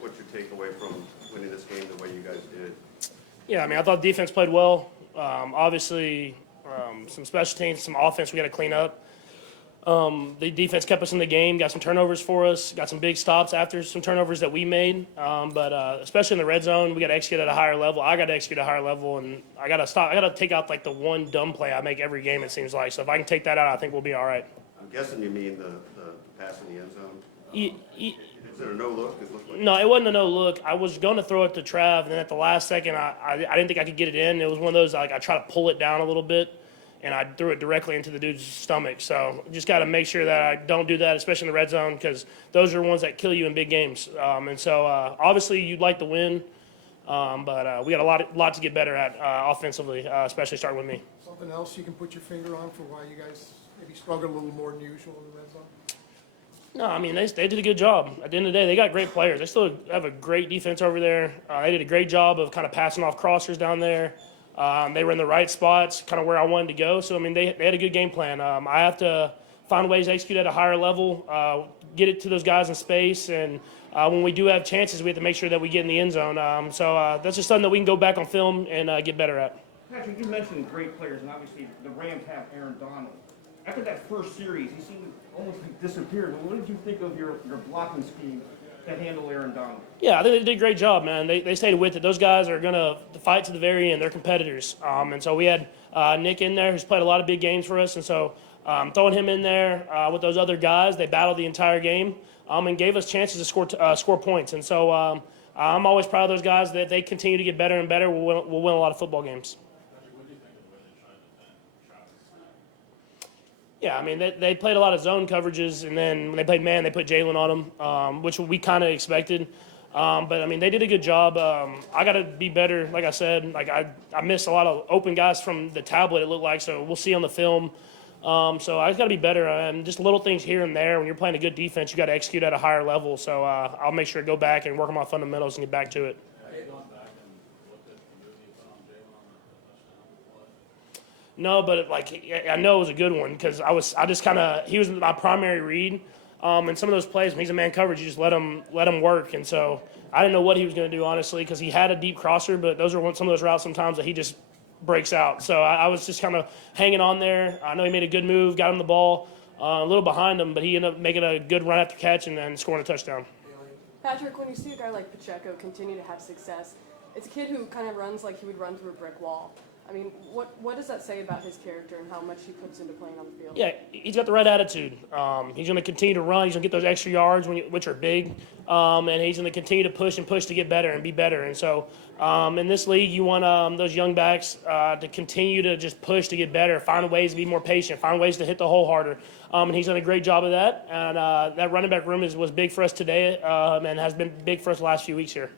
what's your takeaway from winning this game the way you guys did? Yeah, I mean, I thought defense played well. Obviously, some special teams, some offense we got to clean up. The defense kept us in the game, got some turnovers for us, got some big stops after some turnovers that we made. But especially in the red zone, we got to execute at a higher level. I got to execute at a higher level, and I got to stop. I got to take out like the one dumb play I make every game. It seems like. So if I can take that out, I think we'll be all right. I'm guessing you mean the pass in the end zone. Is it a no look? No, it wasn't a no look. I was going to throw it to Trav, and then at the last second, I didn't think I could get it in. It was one of those like I tried to pull it down a little bit, and I threw it directly into the dude's stomach. So just got to make sure that I don't do that, especially in the red zone, because those are ones that kill you in big games. And so obviously you'd like to win, but we got a lot to get better at offensively, especially starting with me. Something else you can put your finger on for why you guys maybe struggled a little more than usual in the red zone? No, I mean, they did a good job. At the end of the day, they got great players. They still have a great defense over there. They did a great job of kind of passing off crossers down there. They were in the right spots, kind of where I wanted to go. So, I mean, they had a good game plan. I have to find ways to execute at a higher level, get it to those guys in space, and when we do have chances, we have to make sure that we get in the end zone. So that's just something that we can go back on film and get better at. Patrick, you mentioned great players, and obviously the Rams have Aaron Donald. After that first series, he seemed almost like disappeared. What did you think of your blocking scheme to handle Aaron Donald? Yeah, I think they did a great job, man. They stayed with it. Those guys are going to fight to the very end. They're competitors. And so we had Nick in there who's played a lot of big games for us. And so throwing him in there with those other guys, they battled the entire game and gave us chances to score points. And so I'm always proud of those guys that they continue to get better and better. We'll win a lot of football games. Yeah, I mean, they played a lot of zone coverages, and then when they played man, they put Jalen on them, which we kind of expected. But, I mean, they did a good job. I got to be better, like I said. Like I missed a lot of open guys from the tablet, it looked like, so we'll see on the film. So I just got to be better. And just little things here and there. When you're playing a good defense, you got to execute at a higher level. So I'll make sure to go back and work on my fundamentals and get back to it. No, but I know it was a good one because he was my primary read. And some of those plays, when he's a man coverage, you just let him work. And so I didn't know what he was going to do, honestly, because he had a deep crosser, but those are some of those routes sometimes that he just breaks out. So I was just kind of hanging on there. I know he made a good move, got him the ball a little behind him, but he ended up making a good run after catch and scoring a touchdown. Patrick, when you see a guy like Pacheco continue to have success, it's a kid who kind of runs like he would run through a brick wall. I mean, what does that say about his character and how much he puts into playing on the field? Yeah, he's got the right attitude. He's going to continue to run. He's going to get those extra yards, which are big, and he's going to continue to push to get better and be better. And so in this league, you want those young backs to continue to just push to get better, find ways to be more patient, find ways to hit the hole harder. And he's done a great job of that. And that running back room was big for us today and has been big for us the last few weeks here.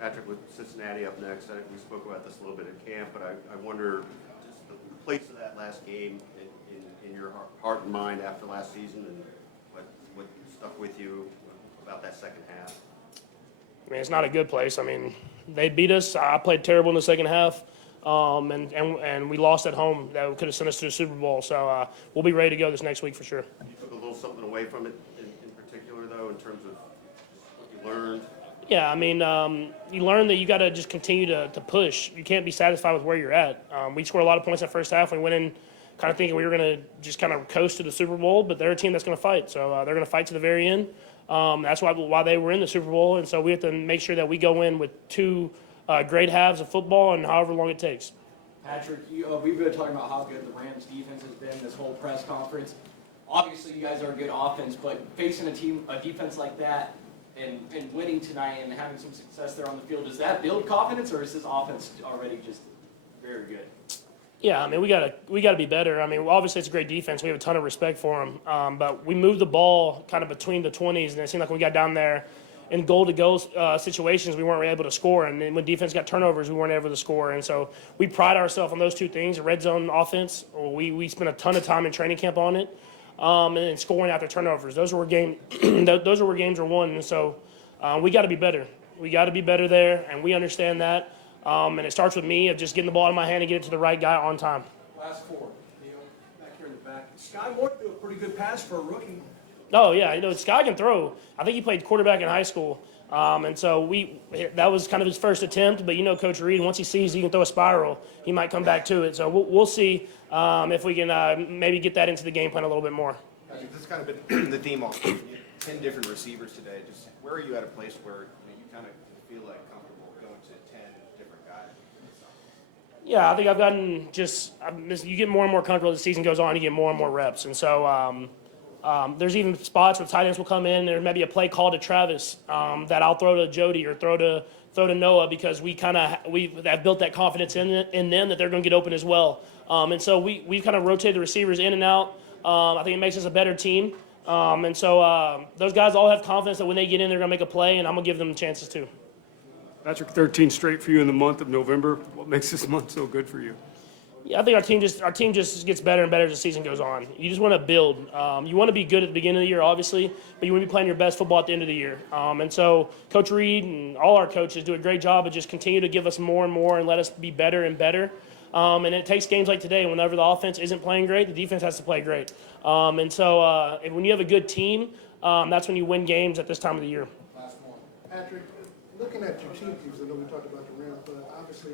Patrick, with Cincinnati up next, we spoke about this a little bit at camp, but I wonder just the place of that last game in your heart and mind after last season, and what stuck with you about that second half. I mean, it's not a good place. I mean, they beat us. I played terrible in the second half, and we lost at home. That could have sent us to the Super Bowl. So we'll be ready to go this next week for sure. You took a little something away from it in particular, though, in terms of what you learned. Yeah, I mean, you learn that you got to just continue to push. You can't be satisfied with where you're at. We scored a lot of points in the first half. We went in kind of thinking we were going to just kind of coast to the Super Bowl, but they're a team that's going to fight. So they're going to fight to the very end. That's why they were in the Super Bowl. And so we have to make sure that we go in with two great halves of football and however long it takes. Patrick, we've been talking about how good the Rams defense has been this whole press conference. Obviously, you guys are a good offense, but facing a defense like that, and winning tonight and having some success there on the field, does that build confidence, or is this offense already just very good? Yeah, I mean, we gotta be better. I mean, obviously it's a great defense. We have a ton of respect for them, but we moved the ball kind of between the 20s, and it seemed like when we got down there in goal-to-goal situations, we weren't able to score. And then when defense got turnovers, we weren't able to score. And so we pride ourselves on those two things: the red zone offense. We spent a ton of time in training camp on it. And then scoring after turnovers. Those are where games are won. And so we got to be better. We got to be better there, and we understand that. And it starts with me of just getting the ball in my hand and get it to the right guy on time. Last four. Neil, back here in the back. Sky Moore threw a pretty good pass for a rookie. Oh, yeah. Sky can throw. I think he played quarterback in high school. And so that was kind of his first attempt, but Coach Reed, once he sees he can throw a spiral, he might come back to it. So we'll see if we can maybe get that into the game plan a little bit more. This has kind of been the theme all season. 10 different receivers today. Just where are you at a place where you kind of feel like comfortable going to 10 different guys? Yeah, I think I've gotten you get more and more comfortable as the season goes on, you get more and more reps. And so there's even spots where tight ends will come in, there may be a play called to Travis that I'll throw to Jody or throw to Noah because we have built that confidence in them that they're going to get open as well. And so we've kind of rotated the receivers in and out. I think it makes us a better team. And so those guys all have confidence that when they get in, they're going to make a play, and I'm going to give them chances too. Patrick, 13 straight for you in the month of November. What makes this month so good for you? Yeah, I think our team just gets better and better as the season goes on. You just want to build. You want to be good at the beginning of the year, obviously, but you want to be playing your best football at the end of the year. And so Coach Reed and all our coaches do a great job of just continue to give us more and more and let us be better and better. And it takes games like today, whenever the offense isn't playing great, the defense has to play great. And so when you have a good team, that's when you win games at this time of the year. Last one. Patrick, looking at your team teams, I know we talked about the Rams, but obviously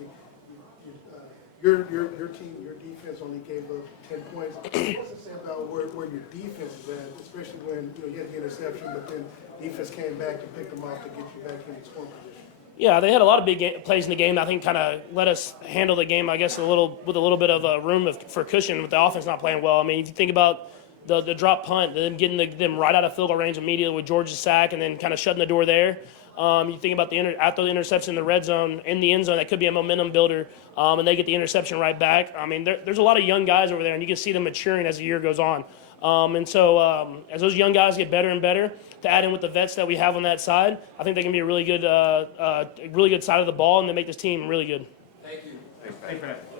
your team, your defense only gave up 10 points. What's it say about where your defense is at, especially when you had the interception, but then defense came back and picked them off to get you back in the scoring position? Yeah, they had a lot of big plays in the game that I think kind of let us handle the game, I guess, with a little bit of room for cushion with the offense not playing well. I mean, if you think about the drop punt, them getting them right out of field goal range immediately with George's sack and then kind of shutting the door there. You think about after the interception in the red zone, in the end zone, that could be a momentum builder, and they get the interception right back. I mean, there's a lot of young guys over there, and you can see them maturing as the year goes on. And so as those young guys get better and better, to add in with the vets that we have on that side, I think they can be a really good side of the ball, and they make this team really good. Thank you. Thanks, Thanks Pat. for that.